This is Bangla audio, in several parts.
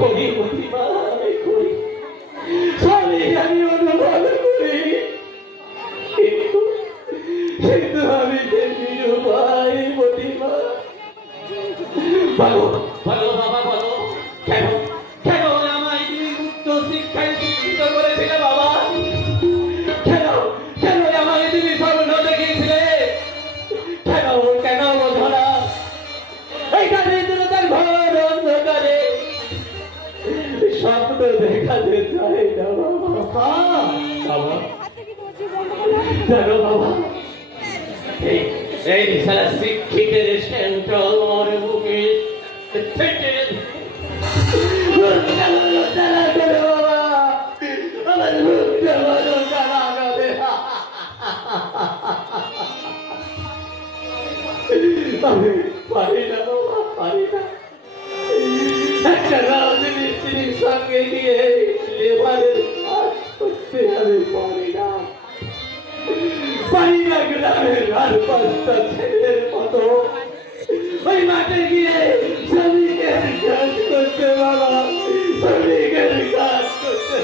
করি প্রতিভা আমি করি, সবই আমি অনুভব করি, কিন্তু কিন্তু আমি যে নিরুপায় প্রতিভা। বলো বলো বাবা বলো, কেন কেন আমায় তুমি উচ্চ শিক্ষায় শিক্ষিত করেছিলে বাবা? কেন কেন আমায় তুমি স্বপ্ন দেখিয়েছিলে? কেন কেন বোঝো না এইটা নিদ্রতার ঘর অন্ধকারে স্বপ্ন দেখাতে চাই না বাবা। বাবা জানো বাবা, এই সারা শিক্ষিতের সেন্টর বুকে থেকে আমার মুখটা বলো জানা হবে। আমি পারি না বাবা, পারি না। একটা রাজমিস্ত্রির সঙ্গে গিয়ে লেবারের কাজ করতে আমি পারি না, পারি না। গ্রামের আর পাঁচটা ছেলের মতো ওই মাঠে গিয়ে শ্রমিকের কাজ করতে বাবা, শ্রমিকের কাজ করতে।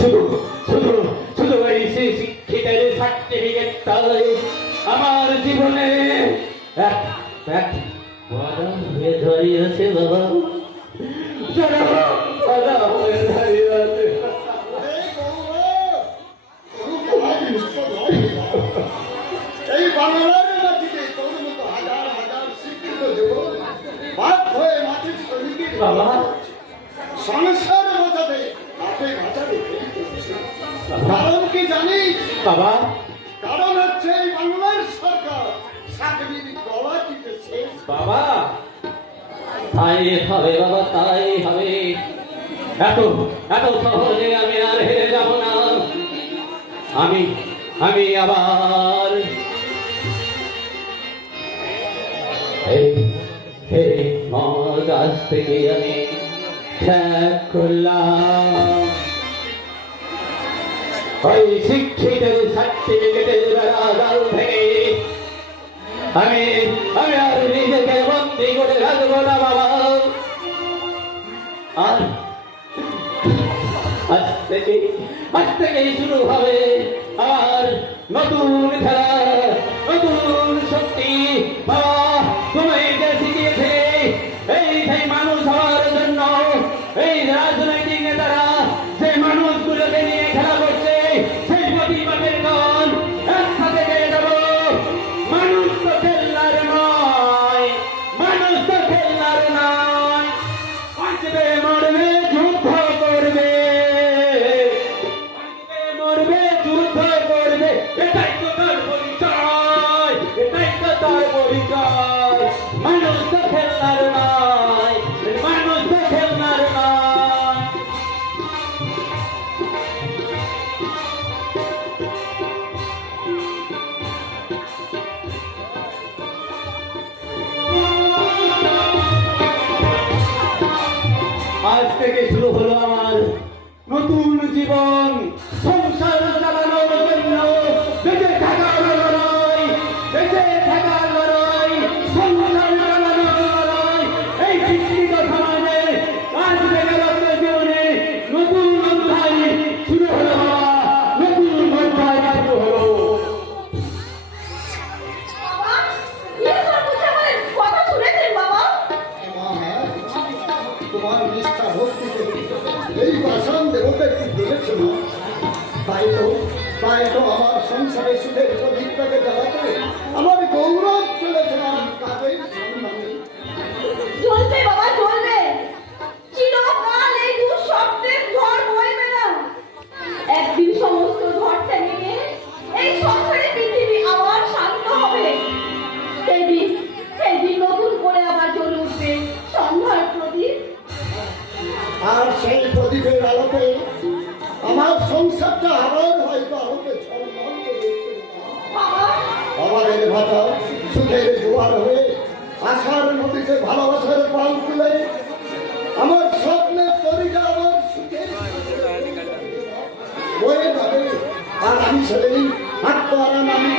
শুধু শুধু শুধু এই সেই শিক্ষিতের সার্টিফিকেটটাই আমার জীবনে এক এক বাধা হয়ে দাঁড়িয়েছে বাবা, বাধা হয়ে দাঁড়িয়েছে। এই বাংলার মাটিতে তোর মতো হাজার হাজার শিক্ষিত যুবক বাদ হয়ে মাটির শ্রমিকের বাবা সংসার বাঁচাবে, আপনি বাঁচাবে। কারণ কি জানিস বাবা? কারণ হচ্ছে এই বাংলার সরকার চাকরির গলা টিপেছে বাবা। তাই হবে বাবা, তাই হবে। এত এত সহজে আমি আর হেরে যাব না। আমি আমি আবার এই মদ আজ থেকে আমি ত্যাগ করলাম। ওই শিক্ষিতের সার্টিফিকেটের বেড়াজাল থেকে আমি আমি আর নিজেকে বন্দি করে রাখবো না বাবা। আর আজ থেকেই শুরু হবে আর নতুন খেলা, নতুন শক্তি। বাবা তুমি যে শিখিয়েছে এই সেই মানুষ হওয়ার জন্য এই রাজনৈতিক নেতারা যে মানুষগুলোকে নিয়ে খেলা করছে, সেই প্রতিবাদের দল একসাথে গিয়ে যাবো। মানুষ তো খেলনার নয়, মানুষ তো খেলনার নয়। বাঁচবে মরবে যুদ্ধ করবে, বাঁচবে মরবে যুদ্ধ করবে, এটাই তো তার পরিচয়, এটাই তো তার পরিচয়। মানুষ তো খেলনার নয়, মানুষ তো খেলনার নয়। আজ থেকে শুরু হলো আমার নতুন জীবন। সংসার চালানোর জন্য বেঁচে থাকার লড়াই, বেঁচে থাকার লড়াই, সংসার চালানোর লড়াই। এই শিক্ষিত সমাজে আজ থেকে রক্ত জীবনে নতুন অধ্যায় শুরু হলো, নতুন অধ্যায় শুরু হলো। তোমার নিষ্ঠা ভক্তিতে এই বাসন দেবতা একটু বলেছে না, তাই তো আমার সংসারে সুখের প্রদীপটাকে জ্বালাতে আমার গৌরব চলেছে না কাজের সন্ধানে। চলবে বাবা চলবে, চিরকাল এই দুঃস্বপ্নের ঝড় বইবে না। একদিন সমস্ত ঝড় থেমে গিয়ে এই সংসারে পৃথিবী আবার শান্ত হবে। সেদিন নতুন করে আবার জ্বলে উঠবে সন্ধ্যার প্রদীপ। আর সেই প্রদীপের আলোতে আমার সংসারটা আবার হয়তো আলোতে ঝলমল করে উঠবে। আমাদের ভাষা সুখের জোয়ার হয়ে আশার নদীতে ভালোবাসার পাল তুলে আমার স্বপ্নের তরিকা আমার সুখের বয়ে যাবে। আর আমি সেদিন আত্মারাম আমি